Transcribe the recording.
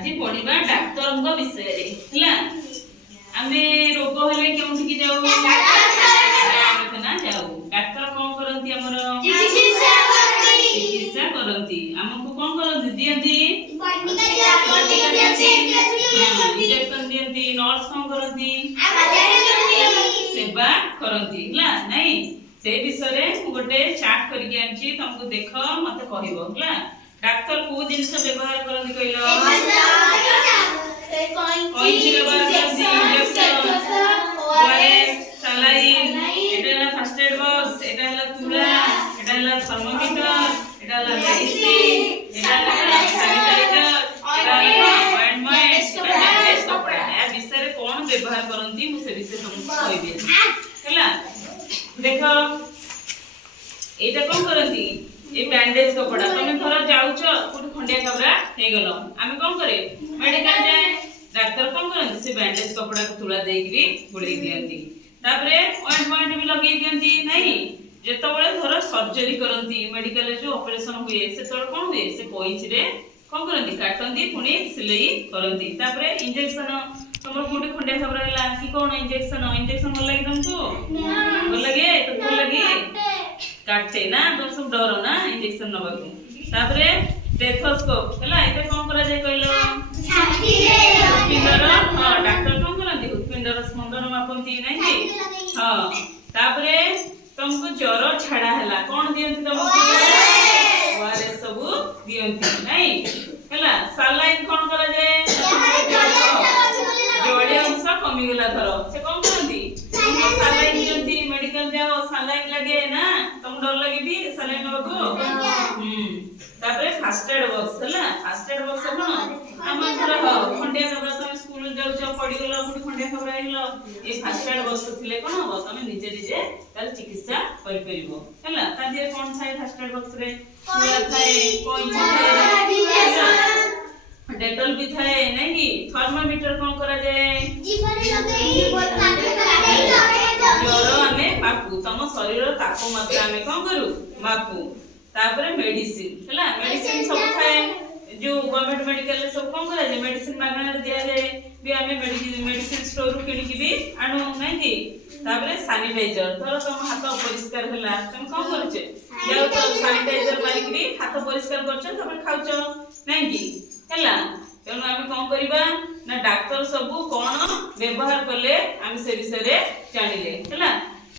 आज पढ़िबा डाक्तरଙ୍କ विषय रे आमे रोग हेले केउठी जाऊ ना जाऊ डाक्तर कोन करंती हमर चिकित्सा करंती हमको कोन करंती दियंती इंजेक्शन दियंती नर्स कोन करंती सेवा करंती हला नहीं से विषय रे गोटे चार्ट करके आंची तुमको देखो मते कहइबो हला डाक्तर को जिंस व्यवहार करंती कइलो कोइची व्यवहार करंती इंजेक्शन ओआरएस सलाइन एटाला फर्स्ट एड बॉक्स एटाला तुला एटाला थर्मोमीटर एटाला मेडिसिन एटाला सैनिटाइजर एटाला ऑइंटमेंट बैंडेज कपड़ा या विषय रे कोन व्यवहार करंती मु से विषय तुमको कहबे हला देखो एटा कोन करंती ए बैंडेज कपड़ा तुम थोड़ा जाउछ कोठी खंडिया खबरा हे गलो आमे कोन करे मेडिकल जाए डाक्तर कोन करंती से बैंडेज कपड़ा को तुला देइकरी गुळेई दियंती तापरे ऑइंटमेंट भी लगेई दियंती नहीं जेतबळे थोड़ा सर्जरी करंती मेडिकल जो ऑपरेशन हुए से तोड़ कोन हुए से कोइच रे कोन करंती काटंती पुनी सिलाई करंती तापरे इंजेक्शन तुमर कोठी खंडिया खबरा हला कि कोन इंजेक्शन भल लागे तुमको भल लागे तो भल लागे काटते ना तुम सब डरो ना इंजेक्शन नबाकू तापरे स्टेथोस्कोप हला एते कोन करा जाय कहलो छाती रे हृदपिंडर हां डॉक्टर कोन करंती हृदपिंडर स्पंदन मापंती नै कि हां तापरे तुमको ज्वर छाड़ा हला कोन दियंती तुमको ओआरएस सब दियंती नै हला सलाइन कोन करा जाय जोड़े अंश कमी गेला धरो से कोन करंती सलाइन दियंती मेडिकल जाओ सलाइन लगे ना तुम डर लगी भी सलाइन नबाकू तापरे फर्स्ट एड बॉक्स हला फर्स्ट एड बॉक्स कोन हम थोड़ा खंडिया खबरा तुम स्कूल जाउ छ पड़ी गेलो पुडी खंडिया खबरा आइलो ए फर्स्ट एड बॉक्स थिले कोन हो तुम निजे निजे तार चिकित्सा करि परिबो हला ता जे कोन थाए फर्स्ट एड बॉक्स रे सुला थाए कोइ डेटॉल भी थाए नै कि थर्मोमीटर कोन करा जाय जीवरे लगे ज्वर हमें मापू तम शरीर तापमात्रा हमें कोन करू मापू तापरे मेडिसिन हला मेडिसिन सब थाए जो गवर्नमेंट मेडिकल सब कोन करा जाय मेडिसिन मागना दिया जाय भी हमें मेडिसिन स्टोर रु किनि की भी आनु नै कि तापरे सैनिटाइजर तोर तुम हाथ परिष्कार हला तुम कोन करछे जाओ तो सैनिटाइजर मारी की हाथ परिष्कार करछ तापर खाउछ नै कि हला तेनु आमे कोन करिबा ना डॉक्टर सब कोन व्यवहार करले आमे से विषय रे जानिले हला